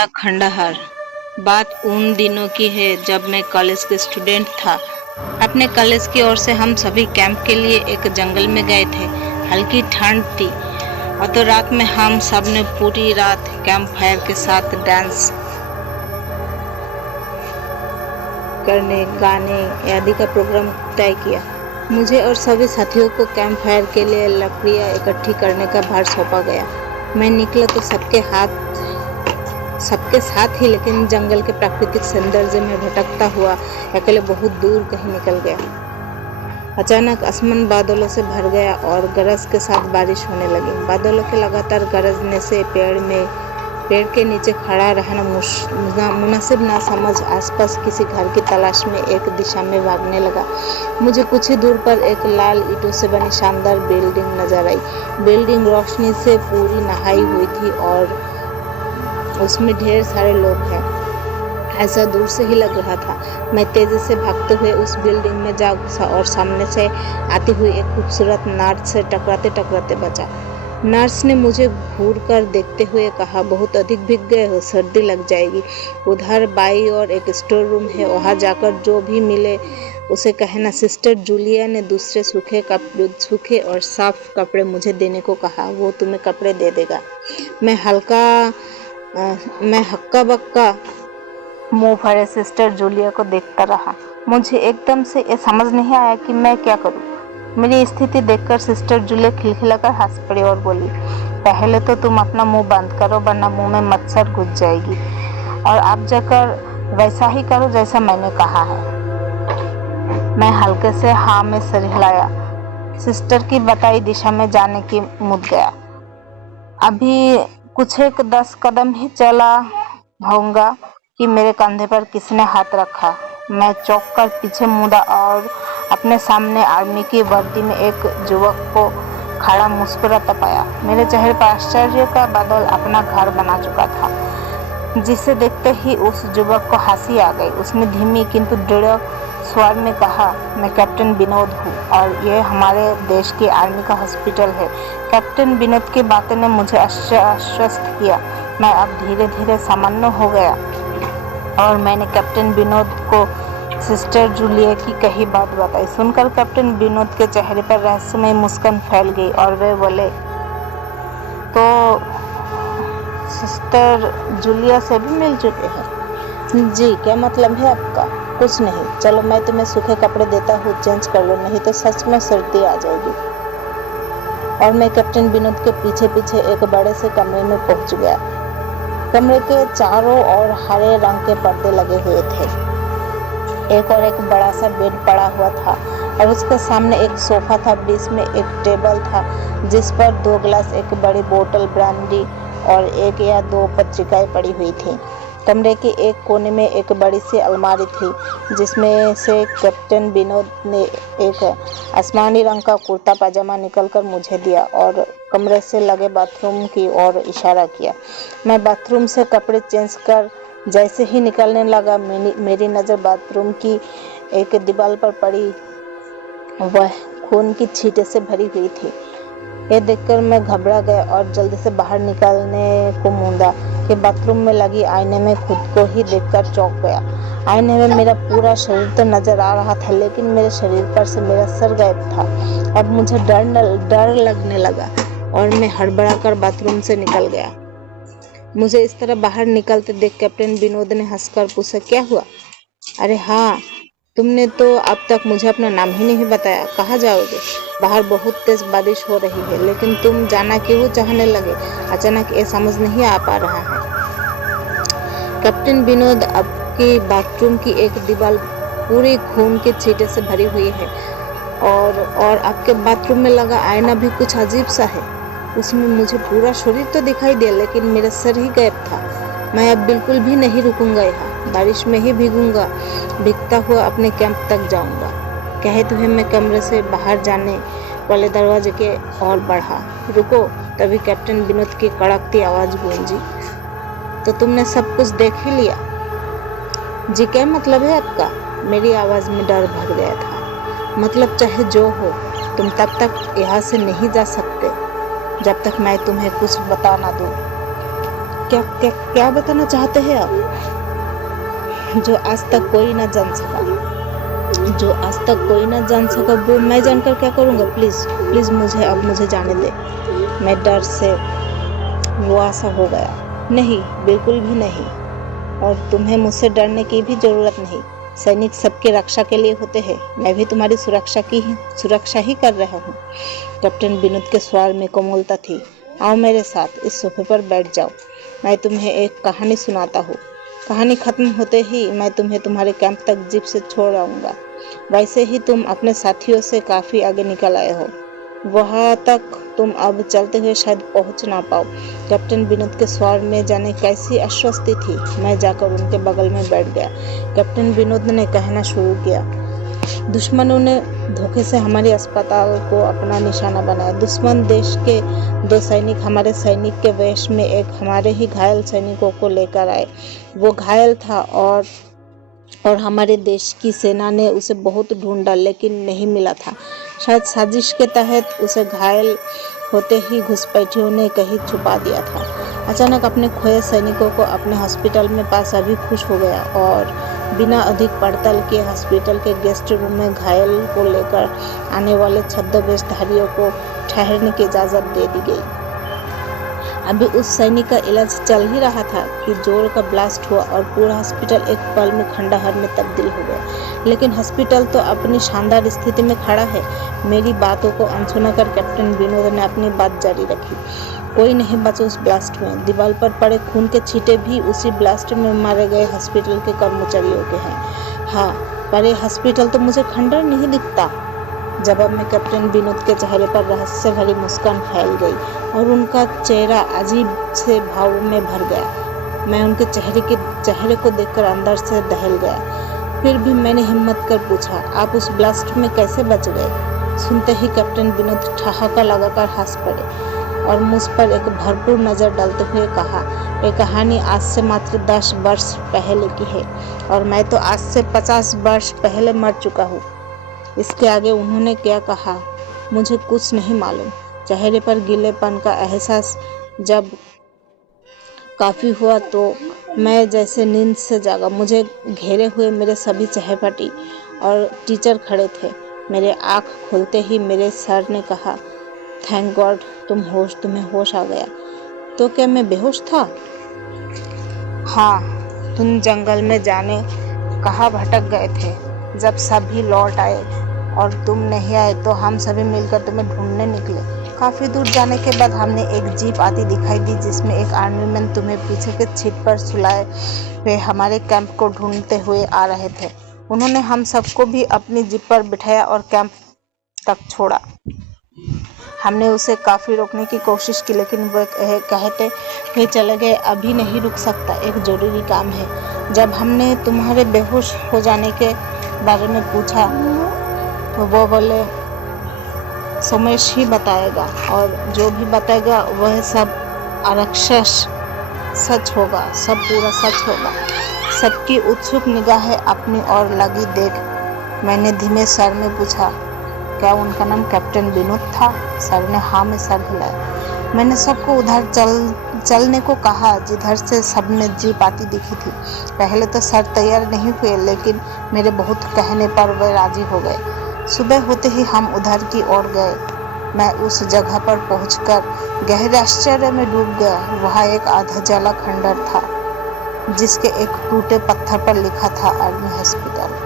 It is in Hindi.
वाला खंडहर। बात उन दिनों की है जब मैं कॉलेज के स्टूडेंट था। अपने कॉलेज की ओर से हम सभी कैंप के लिए एक जंगल में गए थे। हल्की ठंड थी और तो रात में हम सब ने पूरी रात कैंप फायर के साथ डांस करने, गाने आदि का प्रोग्राम तय किया। मुझे और सभी साथियों को कैंप फायर के लिए लकड़ियाँ इकट्ठी करने का भार सौंपा गया। मैं निकला तो सबके साथ ही, लेकिन जंगल के प्राकृतिक सौंदर्य में भटकता हुआ अकेले बहुत दूर कहीं निकल गया। अचानक आसमान बादलों से भर गया और गरज के साथ बारिश होने लगी। बादलों के लगातार गरजने से पेड़ के नीचे खड़ा रहना मुनासिब ना समझ आसपास किसी घर की तलाश में एक दिशा में भागने लगा। मुझे कुछ ही दूर पर एक लाल ईंटों से बनी शानदार बिल्डिंग नजर आई। बिल्डिंग रोशनी से पूरी नहाई हुई थी और उसमें ढेर सारे लोग हैं, ऐसा दूर से ही लग रहा था। मैं तेजी से भागते हुए उस बिल्डिंग में जा घुसा और सामने से आती हुई एक खूबसूरत नर्स से टकराते टकराते बचा। नर्स ने मुझे घूर कर देखते हुए कहा, बहुत अधिक भीग गए हो, सर्दी लग जाएगी। उधर बाईं ओर एक स्टोर रूम है, वहां जाकर जो भी मिले उसे कहना। सिस्टर जूलिया ने दूसरे सूखे और साफ कपड़े मुझे देने को कहा, वो तुम्हें कपड़े दे देगा। मैं हक्का बक्का मुंह भरे सिस्टर जूलिया को देखता रहा। मुझे एकदम से ये समझ नहीं आया कि मैं क्या करूं। मेरी स्थिति देखकर सिस्टर जूलिया खिलखिलाकर हंस पड़ी और बोली, पहले तो तुम अपना मुंह बंद करो, वरना मुंह में मच्छर घुस जाएगी, और आप जाकर वैसा ही करो जैसा मैंने कहा है। मैं हल्के से हाँ में सिर हिलाया। सिस्टर की बताई दिशा में जाने की मुड़ गया। अभी कुछ एक 10 कदम ही चला होऊंगा कि मेरे कंधे पर किसी ने हाथ रखा। मैं चौंक कर पीछे मुड़ा और अपने सामने आर्मी की वर्दी में एक युवक को खड़ा मुस्कुराता पाया। मेरे चेहरे पर आश्चर्य का बादल अपना घर बना चुका था, जिसे देखते ही उस युवक को हंसी आ गई। उसने धीमी किंतु दृढ़ स्वर में कहा, मैं कैप्टन विनोद हूँ और ये हमारे देश की आर्मी का हॉस्पिटल है। कैप्टन विनोद की बातें ने मुझे आश्वस्त किया। मैं अब धीरे धीरे सामान्य हो गया और मैंने कैप्टन विनोद को सिस्टर जूलिया की कही बात बताई। सुनकर कैप्टन विनोद के चेहरे पर रहस्यमय मुस्कान फैल गई और वे बोले, तो सिस्टर जूलिया से भी मिल चुके हैं? जी, क्या मतलब है आपका? कुछ नहीं, चलो मैं तुम्हें सूखे कपड़े देता हूँ, चेंज कर लो, नहीं तो सच में सर्दी आ जाएगी। और मैं कैप्टन विनोद के पीछे पीछे एक बड़े से कमरे में पहुंच गया। कमरे के चारों ओर हरे रंग के पर्दे लगे हुए थे। एक बड़ा सा बेड पड़ा हुआ था और उसके सामने एक सोफा था। बीच में एक टेबल था जिस पर 2 गिलास, एक बड़ी बोतल ब्रांडी और 1 या 2 पत्रिकाएं पड़ी हुई थी। कमरे के एक कोने में एक बड़ी सी अलमारी थी जिसमें से कैप्टन विनोद ने एक आसमानी रंग का कुर्ता पाजामा निकालकर मुझे दिया और कमरे से लगे बाथरूम की ओर इशारा किया। मैं बाथरूम से कपड़े चेंज कर जैसे ही निकलने लगा, मेरी नज़र बाथरूम की एक दीवार पर पड़ी। वह खून की छींटे से भरी हुई थी। यह देखकर मैं घबरा गया और जल्दी से बाहर निकलने को मुड़ा कि बाथरूम में लगी आईने में खुद को ही देखकर चौंक गया। आईने में मेरा पूरा शरीर तो नजर आ रहा था, लेकिन मेरे शरीर पर से मेरा सर गायब था। अब मुझे डर लगने लगा और मैं हड़बड़ाकर बाथरूम से निकल गया। मुझे इस तरह बाहर निकलते देख कैप्टन विनोद ने हंसकर पूछा, क्या हुआ? अरे हाँ, तुमने तो अब तक मुझे अपना नाम ही नहीं बताया, कहाँ जाओगे? बाहर बहुत तेज बारिश हो रही है, लेकिन तुम जाना क्यों चाहने लगे? अचानक ये समझ नहीं आ पा रहा है। कैप्टन विनोद, आपकी बाथरूम की एक दीवार पूरी खून के छींटे से भरी हुई है और आपके बाथरूम में लगा आईना भी कुछ अजीब सा है। उसमें मुझे पूरा शरीर तो दिखाई दिया, लेकिन मेरा सर ही गायब था। मैं अब बिल्कुल भी नहीं रुकूंगा, यहाँ बारिश में ही भीगूंगा, भीगता हुआ अपने कैंप तक जाऊंगा। कहते हुए मैं कमरे से बाहर जाने वाले दरवाजे के ओर बढ़ा। रुको, तभी कैप्टन विनोद की कड़कती आवाज़ गूंजी, तो तुमने सब कुछ देख ही लिया? जी, क्या मतलब है आपका? मेरी आवाज़ में डर भर गया था। मतलब चाहे जो हो, तुम तब तक यहाँ से नहीं जा सकते जब तक मैं तुम्हें कुछ बता ना दूँ। क्या क्या क्या बताना चाहते हैं आप? जो आज तक कोई ना जान सका, जो आज तक कोई ना जान सका वो मैं जानकर क्या करूँगा? प्लीज़ प्लीज़ मुझे जाने दे। मैं डर से रुआसा हो गया। नहीं, बिल्कुल भी नहीं, और तुम्हें मुझसे डरने की भी ज़रूरत नहीं। सैनिक सबकी रक्षा के लिए होते हैं। मैं भी तुम्हारी सुरक्षा ही कर रहा हूँ। कैप्टन विनोद के स्वर में कोमलता थी। आओ मेरे साथ, इस सोफे पर बैठ जाओ। मैं तुम्हें एक कहानी सुनाता हूँ। कहानी खत्म होते ही मैं तुम्हें तुम्हारे कैंप तक जीप से छोड़ आऊँगा। वैसे ही तुम अपने साथियों से काफ़ी आगे निकल आए हो। वहाँ तक तुम अब चलते हुए शायद पहुँच ना पाओ। कैप्टन विनोद के स्वर में जाने कैसी आश्वस्ति थी। मैं जाकर उनके बगल में बैठ गया। कैप्टन विनोद ने कहना शुरू किया, दुश्मनों ने धोखे से हमारे अस्पताल को अपना निशाना बनाया। दुश्मन देश के 2 सैनिक हमारे सैनिक के वेश में एक हमारे ही घायल सैनिकों को लेकर आए। वो घायल था और हमारे देश की सेना ने उसे बहुत ढूंढा लेकिन नहीं मिला था। शायद साजिश के तहत उसे घायल होते ही घुसपैठियों ने कहीं छुपा दिया था। अचानक अपने खोए सैनिकों को अपने हॉस्पिटल में पास अभी खुश हो गया और बिना अधिक पड़ताल किए हॉस्पिटल के गेस्ट रूम में घायल को लेकर आने वाले छद्मवेशधारियों को ठहरने की इजाज़त दे दी गई। अभी उस सैनिक का इलाज चल ही रहा था कि जोर का ब्लास्ट हुआ और पूरा हॉस्पिटल एक पल में खंडहर में तब्दील हो गया। लेकिन हॉस्पिटल तो अपनी शानदार स्थिति में खड़ा है। मेरी बातों को अनसुना कर कैप्टन विनोद ने अपनी बात जारी रखी। कोई नहीं बचा उस ब्लास्ट में। दीवार पर पड़े खून के छींटे भी उसी ब्लास्ट में मारे गए हॉस्पिटल के कर्मचारियों के हैं। हाँ, पर ये हॉस्पिटल तो मुझे खंडहर नहीं दिखता। जवाब में कैप्टन विनोद के चेहरे पर रहस्य भरी मुस्कान फैल गई और उनका चेहरा अजीब से भाव में भर गया। मैं उनके चेहरे को देखकर अंदर से दहल गया। फिर भी मैंने हिम्मत कर पूछा, आप उस ब्लास्ट में कैसे बच गए? सुनते ही कैप्टन विनोद ठहाका लगाकर हंस पड़े और मुझ पर एक भरपूर नज़र डालते हुए कहा, ये कहानी आज से मात्र 10 वर्ष पहले की है और मैं तो आज से 50 वर्ष पहले मर चुका हूँ। इसके आगे उन्होंने क्या कहा मुझे कुछ नहीं मालूम। चेहरे पर गीलेपन का एहसास जब काफ़ी हुआ तो मैं जैसे नींद से जागा। मुझे घेरे हुए मेरे सभी सहपाठी और टीचर खड़े थे। मेरे आँख खुलते ही मेरे सर ने कहा, थैंक गॉड तुम्हें होश आ गया। तो क्या मैं बेहोश था? हाँ, तुम जंगल में जाने कहाँ भटक गए थे। जब सभी लौट आए और तुम नहीं आए तो हम सभी मिलकर तुम्हें ढूंढने निकले। काफ़ी दूर जाने के बाद हमने एक जीप आती दिखाई दी जिसमें एक आर्मी मैन तुम्हें पीछे के सीट पर सुलाए हुए हमारे कैंप को ढूंढते हुए आ रहे थे। उन्होंने हम सबको भी अपनी जीप पर बिठाया और कैंप तक छोड़ा। हमने उसे काफ़ी रोकने की कोशिश की लेकिन वह कहते हुए चले गए, अभी नहीं रुक सकता, एक ज़रूरी काम है। जब हमने तुम्हारे बेहोश हो जाने के बारे में पूछा तो वो बोले, सोमेश ही बताएगा और जो भी बताएगा वह सब आरक्षक सच होगा, सब पूरा सच होगा। सबकी उत्सुक निगाहें अपनी ओर लगी देख मैंने धीमे स्वर में पूछा, क्या उनका नाम कैप्टन विनोद था? सर ने हाँ में सर हिलाया। मैंने सबको उधर चलने को कहा जिधर से सबने जीप आती दिखी थी। पहले तो सर तैयार नहीं हुए लेकिन मेरे बहुत कहने पर वे राजी हो गए। सुबह होते ही हम उधर की ओर गए। मैं उस जगह पर पहुंचकर गहरे आश्चर्य में डूब गया। वहाँ एक आधा जला खंडहर था जिसके एक टूटे पत्थर पर लिखा था आर्मी हॉस्पिटल।